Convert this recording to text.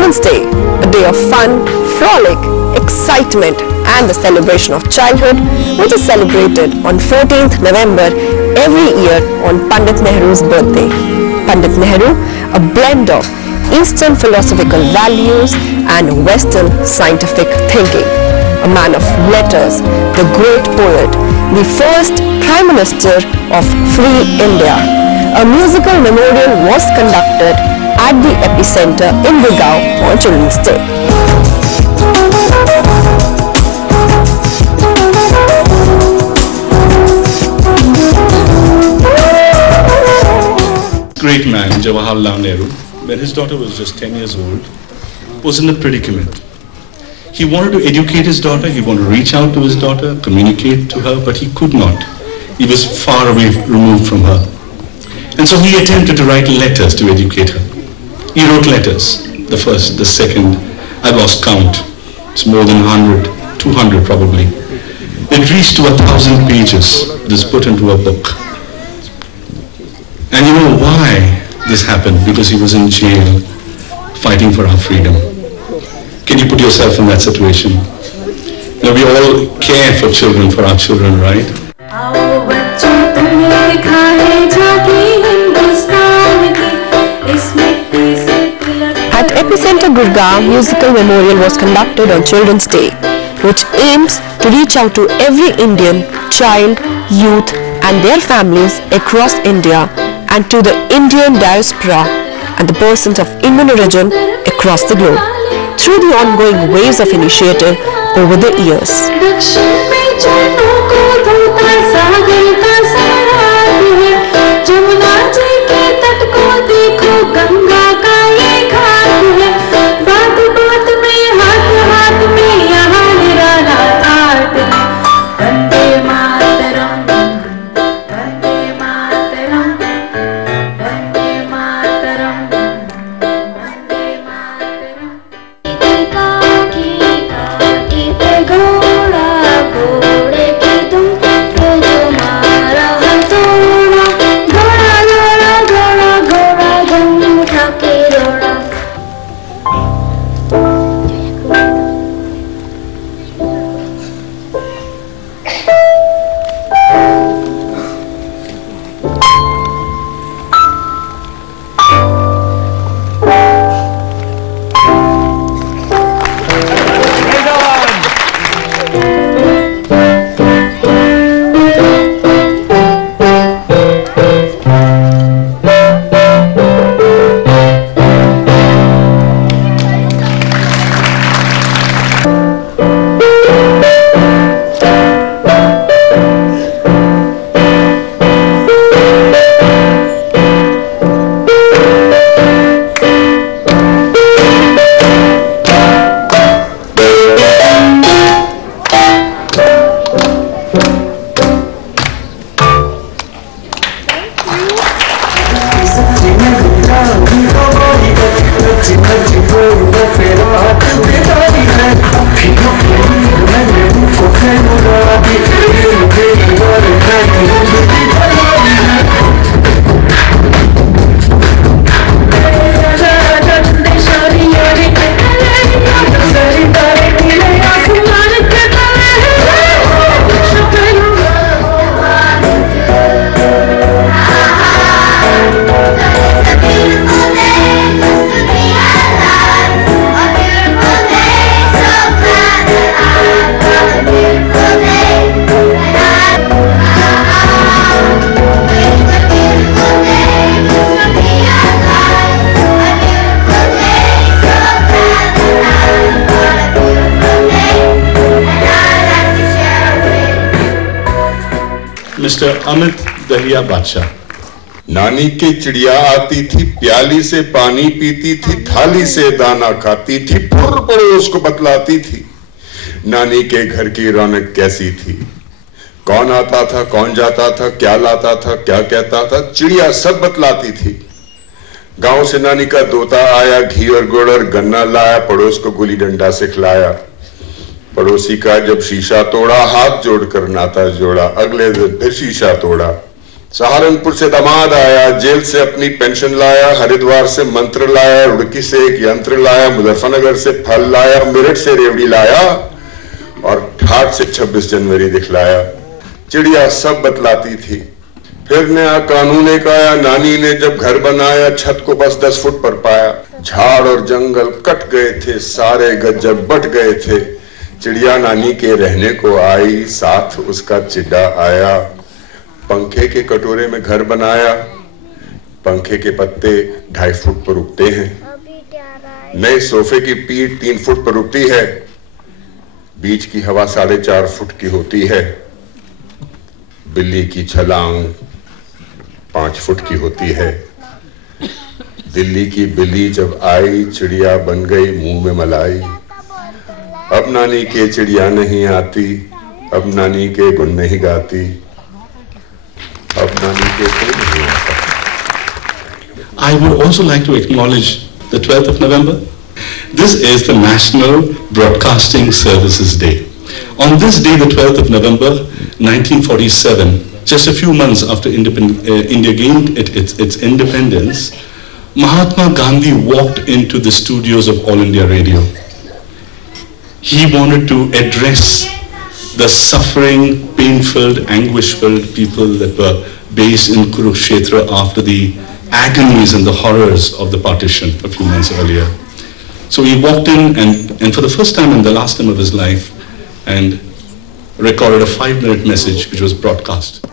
Children's Day, a day of fun, frolic, excitement and the celebration of childhood, which is celebrated on 14th November every year on Pandit Nehru's birthday. Pandit Nehru, a blend of Eastern philosophical values and Western scientific thinking. A man of letters, the great poet, the first Prime Minister of Free India. A musical memorial was conducted at the epicenter in Gurgaon on Children's Day. Great man, Jawaharlal Nehru, when his daughter was just 10 years old, was in a predicament. He wanted to educate his daughter, he wanted to reach out to his daughter, communicate to her, but he could not. He was far away, removed from her. And so he attempted to write letters to educate her. He wrote letters, the first, the second, I lost count. It's more than 100, 200 probably. It reached to 1,000 pages. It was put into a book. And you know why this happened? Because he was in jail fighting for our freedom. Can you put yourself in that situation? Now we all care for children, for our children, right? At Epicenter Gurgaon, musical memorial was conducted on Children's Day, which aims to reach out to every Indian child, youth and their families across India and to the Indian diaspora and the persons of Indian origin across the globe through the ongoing waves of initiative over the years. Mr. Amit Dahiya Badshah. नानी की चिड़िया आती थी, प्याली से पानी पीती थी, थाली से दाना खाती थी, फुर पड़ोस को बतलाती थी नानी के घर की रौनक कैसी थी। कौन आता था, कौन जाता था, क्या लाता था, क्या कहता था, चिड़िया सब बतलाती थी। गांव से नानी का दोता आया, घी और गुड़ और गन्ना लाया, पड़ोस को गुली डंडा से खिलाया। पड़ोसी का जब शीशा तोड़ा, हाथ जोड़कर नाता जोड़ा, अगले दिन फिर शीशा तोड़ा, सहारनपुर से दामाद आया, जेल से अपनी पेंशन लाया, हरिद्वार से मंत्र लाया, रुड़की से एक यंत्र लाया, मुजफ्फरनगर से फल लाया, मेरठ से रेवड़ी लाया और ठाठ से 26 जनवरी दिखलाया। चिड़िया सब बतलाती थी। फिर नया कानून एक आया, नानी ने जब घर बनाया, छत को बस 10 फुट पर पाया। झाड़ और जंगल कट गए थे, सारे गज्जर बट गए थे। चिड़िया नानी के रहने को आई, साथ उसका चिड्डा आया। पंखे के कटोरे में घर बनाया, पंखे के पत्ते 2.5 फुट पर उगते हैं। नए सोफे की पीठ 3 फुट पर उगती है, बीच की हवा 4.5 फुट की होती है। बिल्ली की छलांग 5 फुट की होती है। दिल्ली की बिल्ली जब आई, चिड़िया बन गई मुंह में मलाई। अब नानी के चिड़िया नहीं आती, अब नानी के गुण नहीं गाती, अब नानी के गुण नहीं आता। I would also like to acknowledge the 12th of November. This is the National Broadcasting Services Day. On this day, the 12th of November, 1947, just a few months after India gained its independence, Mahatma Gandhi walked into the studios of All India Radio. He wanted to address the suffering, pain-filled, anguish-filled people that were based in Kurukshetra after the agonies and the horrors of the partition a few months earlier. So he walked in and for the first time and the last time of his life and recorded a 5-minute message which was broadcast.